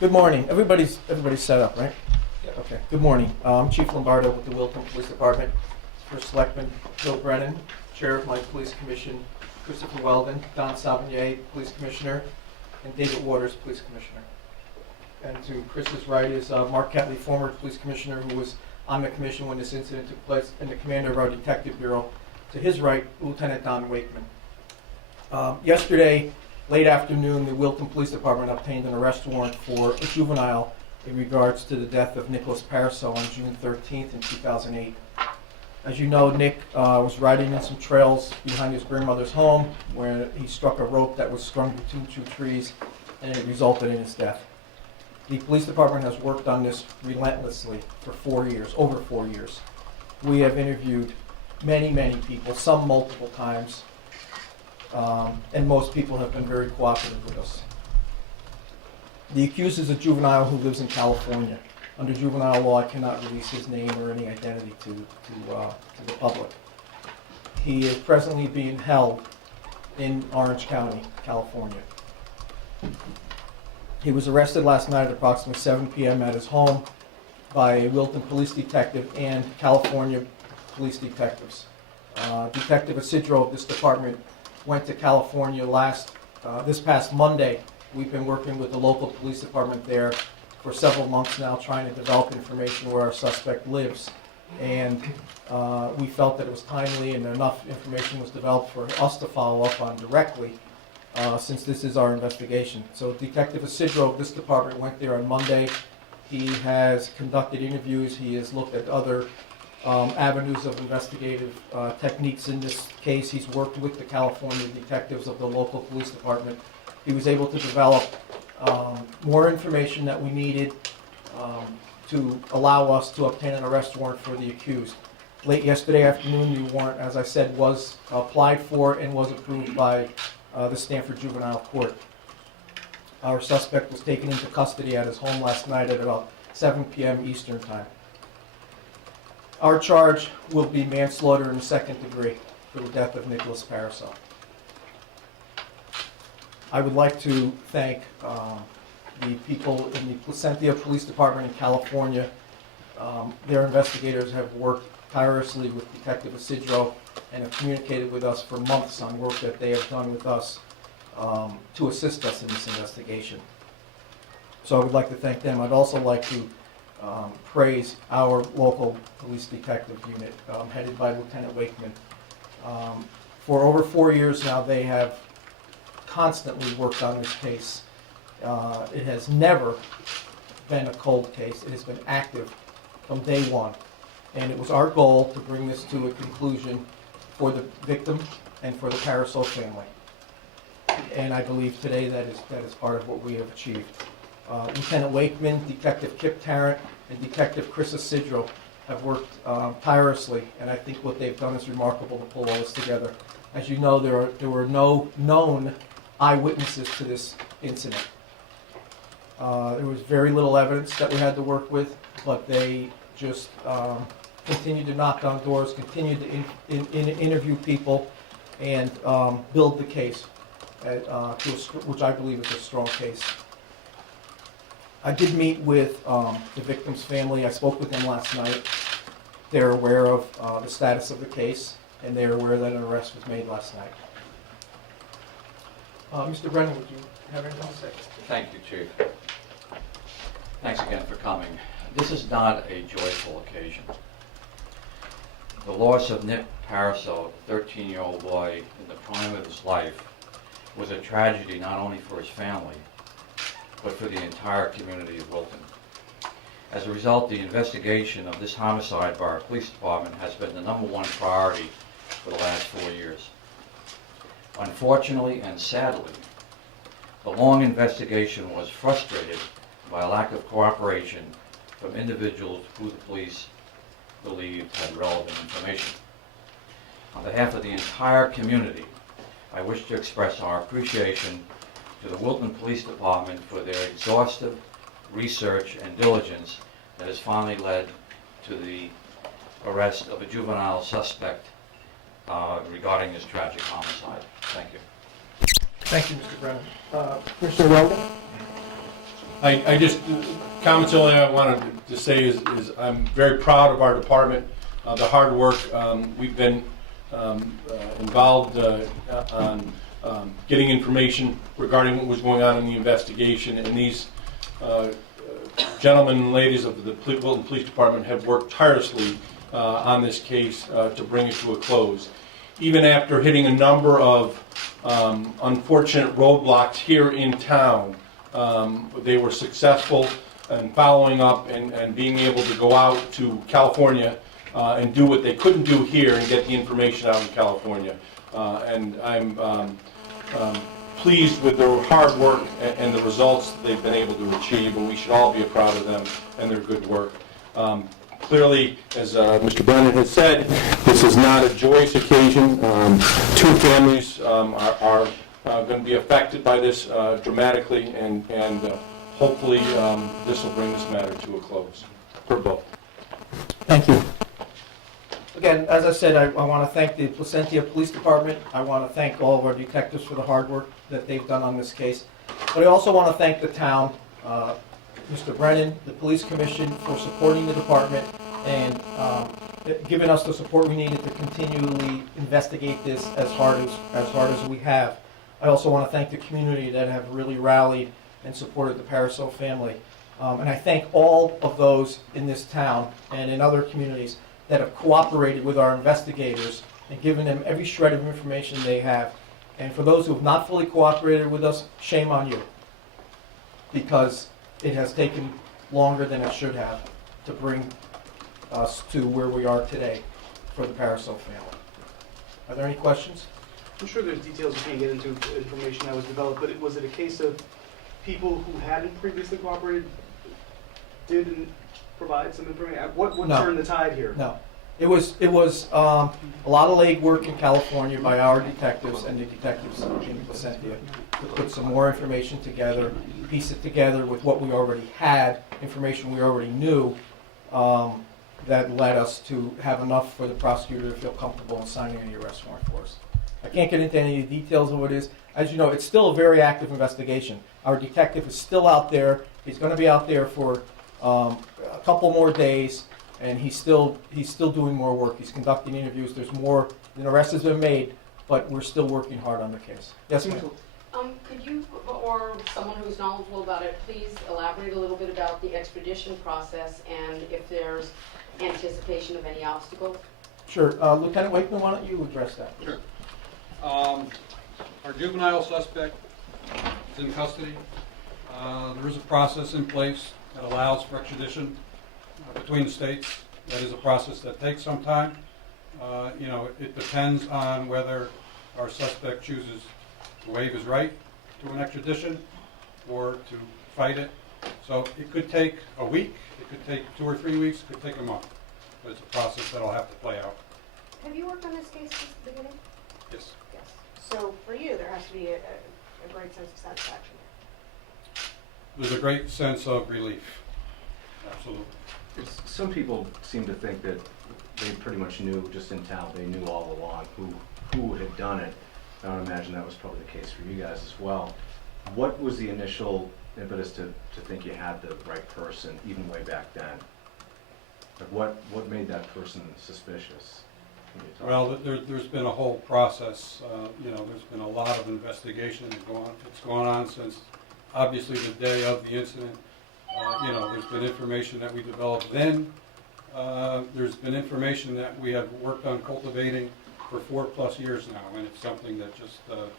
Good morning. Everybody's set up, right? Yeah. Okay. Good morning. I'm Chief Lombardo with the Wilton Police Department. First Selectman Bill Brennan, Chair of my Police Commission, Christopher Weldon, Don Savigny, Police Commissioner, and David Waters, Police Commissioner. And to Chris's right is Mark Ketley, former Police Commissioner, who was on the commission when this incident took place, and the commander of our Detective Bureau. To his right, Lieutenant Don Wakeman. Yesterday, late afternoon, the Wilton Police Department obtained an arrest warrant for a juvenile in regards to the death of Nicholas Parisot on June 13th in 2008. As you know, Nick was riding in some trails behind his grandmother's home where he struck a rope that was strung between two trees, and it resulted in his death. The police department has worked on this relentlessly for 4 years, over 4 years. We have interviewed many people, some multiple times, and most people have been very cooperative with us. The accused is a juvenile who lives in California. Under juvenile law, I cannot release his name or any identity to the public. He is presently being held in Orange County, California. He was arrested last night at approximately 7 p.m. at his home by a Wilton police detective and California police detectives. Detective Isidro of this department went to California this past Monday. We've been working with the local police department there for several months now, trying to develop information where our suspect lives. And we felt that it was timely and enough information was developed for us to follow up on directly, since this is our investigation. So Detective Isidro of this department went there on Monday. He has conducted interviews. He has looked at other avenues of investigative techniques in this case. He's worked with the California detectives of the local police department. He was able to develop more information that we needed to allow us to obtain an arrest warrant for the accused. Late yesterday afternoon, the warrant, as I said, was applied for and was approved by the Stanford Juvenile Court. Our suspect was taken into custody at his home last night at about 7 p.m. Eastern Time. Our charge will be manslaughter in the second degree for the death of Nicholas Parisot. I would like to thank the people in the Placentia Police Department in California. Their investigators have worked tirelessly with Detective Isidro and have communicated with us for months on work that they have done with us to assist us in this investigation. So I would like to thank them. I'd also like to praise our local police detective unit, headed by Lieutenant Wakeman. For over 4 years now, they have constantly worked on this case. It has never been a cold case. It has been active from day one. And it was our goal to bring this to a conclusion for the victim and for the Parisot family. And I believe today that is part of what we have achieved. Lieutenant Wakeman, Detective Kip Tarrant, and Detective Chris Isidro have worked tirelessly, and I think what they've done is remarkable to pull all this together. As you know, there were no known eyewitnesses to this incident. There was very little evidence that we had to work with, but they just continued to knock on doors, continued to interview people, and build the case, which I believe is a strong case. I did meet with the victim's family. I spoke with them last night. They're aware of the status of the case, and they're aware that an arrest was made last night. Mr. Brennan, would you have anything to say? Thank you, Chief. Thanks again for coming. This is not a joyful occasion. The loss of Nick Parisot, a 13-year-old boy in the prime of his life, was a tragedy not only for his family, but for the entire community of Wilton. As a result, the investigation of this homicide by our police department has been the #1 priority for the last 4 years. Unfortunately and sadly, the long investigation was frustrated by a lack of cooperation from individuals who the police believed had relevant information. On behalf of the entire community, I wish to express our appreciation to the Wilton Police Department for their exhaustive research and diligence that has finally led to the arrest of a juvenile suspect regarding this tragic homicide. Thank you. Thank you, Mr. Brennan. Commissioner Weldon? I just, comments only I wanted to say is I'm very proud of our department, the hard work. We've been involved on getting information regarding what was going on in the investigation, and these gentlemen and ladies of the Wilton Police Department have worked tirelessly on this case to bring it to a close. Even after hitting a number of unfortunate roadblocks here in town, they were successful in following up and being able to go out to California and do what they couldn't do here and get the information out in California. And I'm pleased with their hard work and the results that they've been able to achieve, and we should all be proud of them and their good work. Clearly, as Mr. Brennan has said, this is not a joyous occasion. Two families are going to be affected by this dramatically, and hopefully this will bring this matter to a close for both. Thank you. Again, as I said, I want to thank the Placentia Police Department. I want to thank all of our detectives for the hard work that they've done on this case. But I also want to thank the town, Mr. Brennan, the Police Commission for supporting the department and giving us the support we needed to continually investigate this as hard as we have. I also want to thank the community that have really rallied and supported the Parisot family. And I thank all of those in this town and in other communities that have cooperated with our investigators and given them every shred of information they have. And for those who have not fully cooperated with us, shame on you, because it has taken longer than it should have to bring us to where we are today for the Parisot family. Are there any questions? I'm sure there's details you can't get into information that was developed, but was it a case of people who hadn't previously cooperated didn't provide some information? What No. turned the tide here? No. It was a lot of legwork in California by our detectives and the detectives in Placentia to put some more information together, piece it together with what we already had, information we already knew, that led us to have enough for the prosecutor to feel comfortable in signing the arrest warrant for us. I can't get into any of the details of what it is. As you know, it's still a very active investigation. Our detective is still out there. He's going to be out there for a couple more days, and he's still doing more work. He's conducting interviews. There's more. An arrest has been made, but we're still working hard on the case. Yes, ma'am. Could you, or someone who's knowledgeable about it, please elaborate a little bit about the extradition process and if there's anticipation of any obstacles? Sure. Lieutenant Wakeman, why don't you address that? Sure. Our juvenile suspect is in custody. There is a process in place that allows for extradition between the states. That is a process that takes some time. It depends on whether our suspect chooses to waive his right to an extradition or to fight it. So it could take a week, it could take 2 or 3 weeks, it could take a month. But it's a process that'll have to play out. Have you worked on this case since the beginning? Yes. Yes. So for you, there has to be a great sense of satisfaction. There's a great sense of relief. Absolutely. Some people seem to think that they pretty much knew, just in town, they knew all along who had done it. I would imagine that was probably the case for you guys as well. What was the initial impetus to think you had the right person, even way back then? Like what made that person suspicious? Well, there's been a whole process. There's been a lot of investigation that's gone on since obviously the day of the incident. There's been information that we developed then. There's been information that we have worked on cultivating for 4+ years now, and it's something that just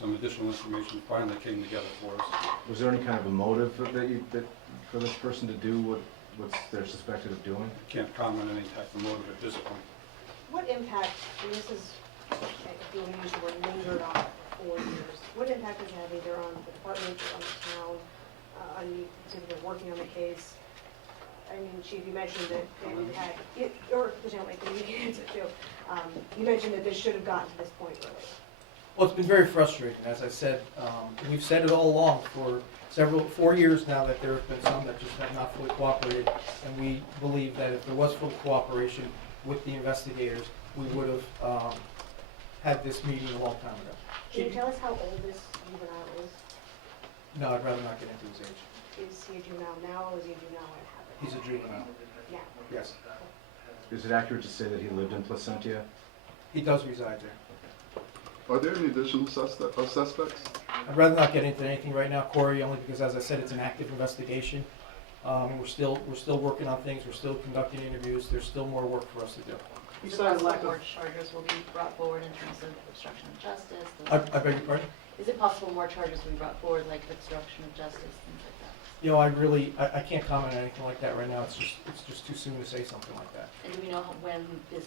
some additional information finally came together for us. Was there any kind of a motive that for this person to do what they're suspected of doing? I can't comment on any type of motive at this point. What impact, and this is, if you want to use the word lingered on for 4 years, what impact does it have either on the department or on the town, on you considering working on the case? I mean, Chief, you mentioned that you had, or Lieutenant Wakeman, you can answer too. You mentioned that this should have gotten to this point earlier. Well, it's been very frustrating. As I said, we've said it all along for 4 years now that there have been some that just have not fully cooperated, and we believe that if there was full cooperation with the investigators, we would have had this meeting a long time ago. Can you tell us how old this juvenile is? No, I'd rather not get into his age. Is he a juvenile now, or was he a juvenile when it happened? He's a juvenile, Now. yes. Is it accurate to say that he lived in Placentia? He does reside there. Are there any additional suspects? I'd rather not get into anything right now, Corey, only because, as I said, it's an active investigation. We're still working on things, we're still conducting interviews, there's still more work for us to do. You Is it cited possible lack more of, charges will be brought forward in terms of obstruction of justice? I beg your pardon? Is it possible more charges will be brought forward, like obstruction of justice, things like that? You know, I can't comment on anything like that right now, it's just too soon to say something like that. And do we know when this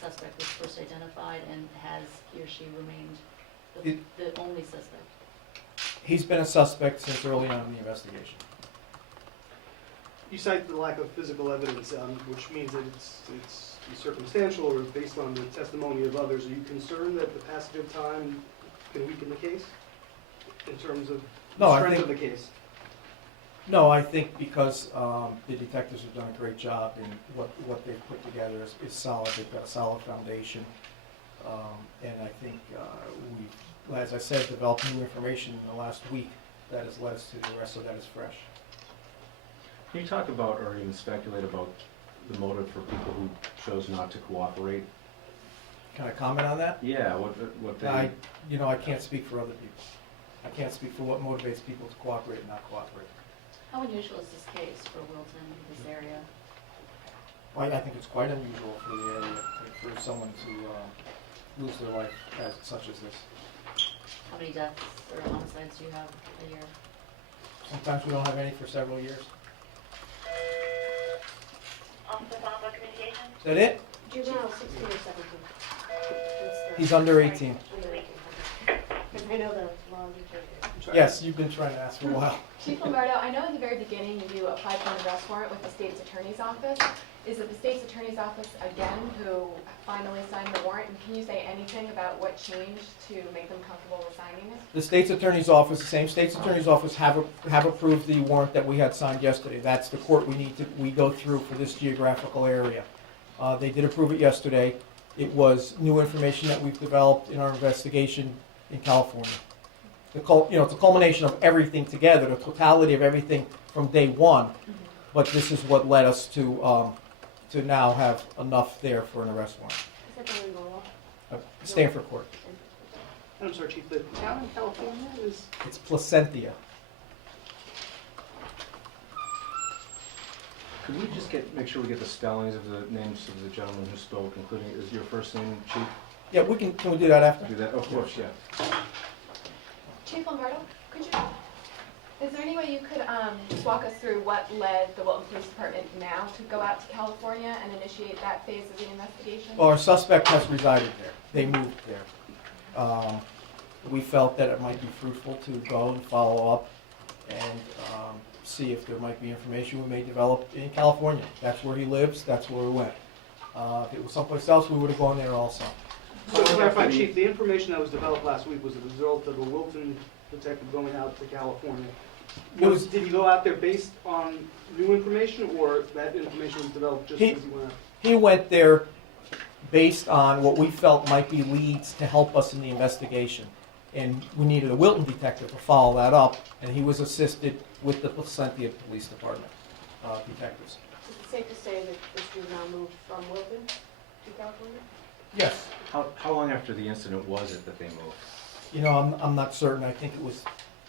suspect was first identified, and has he or she remained the only suspect? He's been a suspect since early on in the investigation. you cite the lack of physical evidence, which means that it's circumstantial or based on the testimony of others. Are you concerned that the passage of time can weaken the case in terms of No, the I strength think- of the case? No, I think because the detectives have done a great job and what they've put together is solid. They've got a solid foundation. And I think we've, as I said, developed new information in the last week that has led us to the rest of that is fresh. Can you talk about, or even speculate about, the motive for people who chose not to cooperate? Can I comment on that? Yeah, what they... I can't speak for other people. I can't speak for what motivates people to cooperate and not cooperate. How unusual is this case for Wilton, this area? I think it's quite unusual for the area, for someone to lose their life such as this. How many deaths or homicides do you have a year? Sometimes we don't have any for several years. Is that it? Juvenile 16 or 17? He's under 18. Under 18. Because I know the laws are changing. Yes, you've been trying to ask for a while. Chief Lombardo, I know at the very beginning you applied for an arrest warrant with the state's attorney's office. Is it the state's attorney's office again who finally signed the warrant? And can you say anything about what changed to make them comfortable with signing it? The state's attorney's office, the same state's attorney's office have approved the warrant that we had signed yesterday. That's the court we go through for this geographical area. They did approve it yesterday. It was new information that we've developed in our investigation in California. It's a culmination of everything together, the totality of everything from day one. But this is what led us to now have enough there for an arrest warrant. Is that the legal law? Stanford Court. I'm sorry, Chief, the town in California is, It's Placentia. Could we just make sure we get the spellings of the names of the gentlemen who spoke, including, is your first name Chief? Yeah, can we do that after? Do that? Of course, yeah. Chief Lombardo, is there any way you could just walk us through what led the Wilton Police Department now to go out to California and initiate that phase of the investigation? Well, our suspect has resided there. They moved there. We felt that it might be fruitful to go and follow up and see if there might be information we may develop in California. That's where he lives, that's where we went. If it was someplace else, we would have gone there also. so to clarify, Chief, the information that was developed last week was a result of a Wilton detective going out to California. Did he go out there based on new information, or that information was developed just as he went out? He went there based on what we felt might be leads to help us in the investigation. And we needed a Wilton detective to follow that up, and he was assisted with the Placentia Police Department detectives. Is it safe to say that this juvenile moved from Wilton to California? Yes. How long after the incident was it that they moved? I'm not certain. I think it was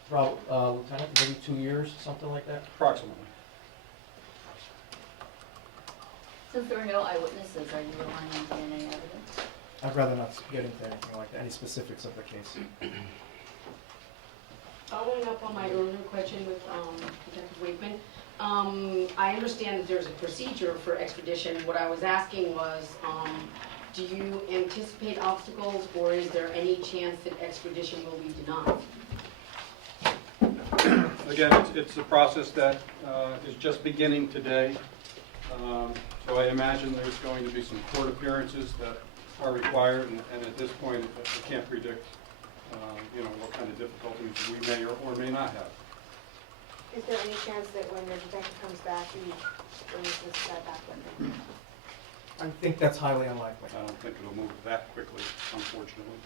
probably, Lieutenant, maybe 2 years, something like that. Approximately. Since there were no eyewitnesses, are you relying on DNA evidence? I'd rather not get into anything like that, any specifics of the case. Following up on my earlier question with Detective Wakeman, I understand that there's a procedure for extradition. What I was asking was, do you anticipate obstacles, or is there any chance that extradition will be denied? Again, it's a process that is just beginning today. So I imagine there's going to be some court appearances that are required, and at this point, I can't predict, what kind of difficulties we may or may not have. Is there any chance that when the detective comes back, he brings this guy back with him? I think that's highly unlikely. I don't think it'll move that quickly, unfortunately.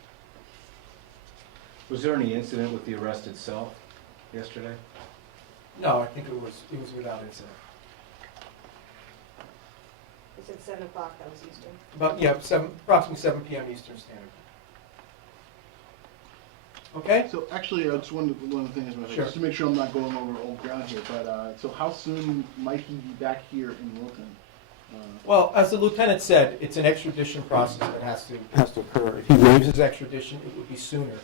Was there any incident with the arrest itself yesterday? No, I think it was without incident. It's at 7 o'clock, that was Eastern. About, yeah, approximately 7 p.m. Eastern Standard. Okay? So actually, just one of the things, Sure. just to make sure I'm not going over old ground here, but, so how soon might he be back here in Wilton? Well, as the lieutenant said, it's an extradition process that has to occur. If he waives his extradition, it would be sooner.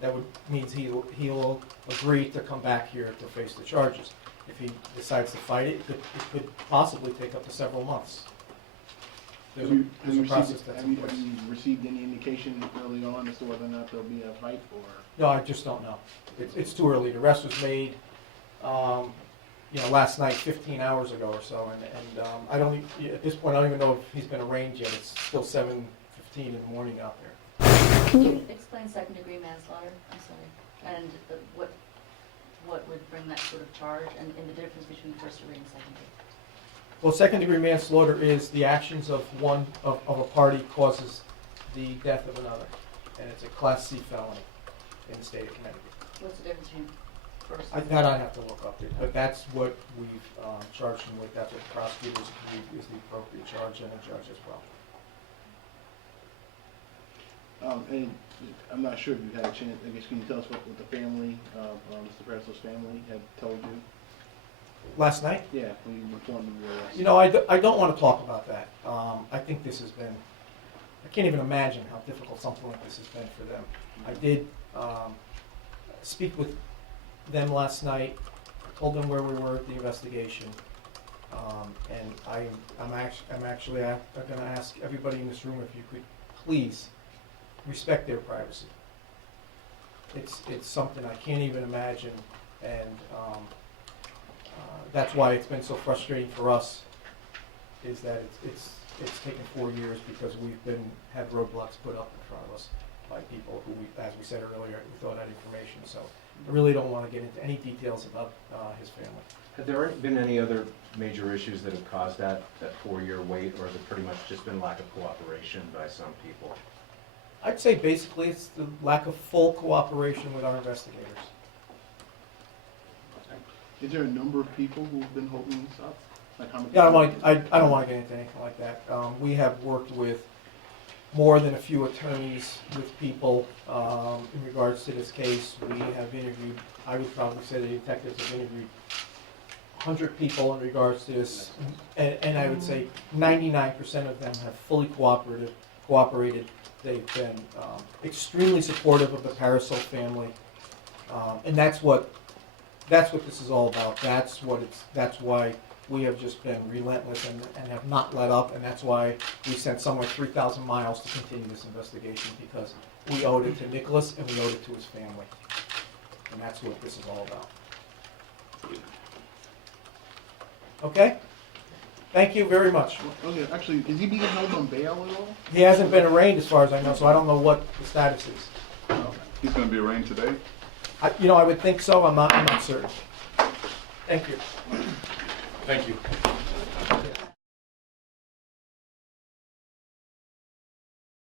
That means he'll agree to come back here to face the charges. If he decides to fight it, it could possibly take up to several months. There's a process that's in place. Have you received any indication early on as to whether or not there'll be a fight, or? No, I just don't know. It's too early. The arrest was made, last night, 15 hours ago or so, and I don't, at this point, I don't even know if he's been arraigned yet. It's still 7:15 in the morning out there. Can you explain second-degree manslaughter? I'm sorry. And what would bring that sort of charge, and the difference between first degree and second degree? Well, second-degree manslaughter is the actions of one of a party causes the death of another, and it's a Class C felony in the state of Connecticut. What's the difference between first? That I'd have to look up, but that's what we've charged him with. That's what the prosecutors believe is the appropriate charge, and the judge as well. And I'm not sure if you've had a chance, I guess, can you tell us what the family, Mr. Parisot's family had told you? Last night? Yeah, when you informed them of your arrest. You know, I don't want to talk about that. I think this has been, I can't even imagine how difficult something like this has been for them. I did speak with them last night, told them where we were at the investigation, and I'm actually going to ask everybody in this room if you could please respect their privacy. It's something I can't even imagine, and that's why it's been so frustrating for us, is that it's taken 4 years because we've had roadblocks put up in front of us by people who, as we said earlier, we thought had information. So I really don't want to get into any details about his family. Have there been any other major issues that have caused that 4-year wait, or has it pretty much just been lack of cooperation by some people? I'd say basically it's the lack of full cooperation with our investigators. Is there a number of people who've been holding this up? Like how many? Yeah, I don't want to get into anything like that. We have worked with more than a few attorneys, with people in regards to this case. We have interviewed, I would probably say the detectives have interviewed 100 people in regards to this, and I would say 99% of them have fully cooperated. They've been extremely supportive of the Parisot family, and that's what this is all about. That's why we have just been relentless and have not let up, and that's why we sent somewhere 3,000 miles to continue this investigation, because we owed it to Nicholas and we owed it to his family, and that's what this is all about. Okay? Thank you very much. Okay, actually, is he being held on bail at all? He hasn't been arraigned as far as I know, so I don't know what the status is. He's gonna be arraigned today? I would think so. I'm not certain. Thank you. Thank you.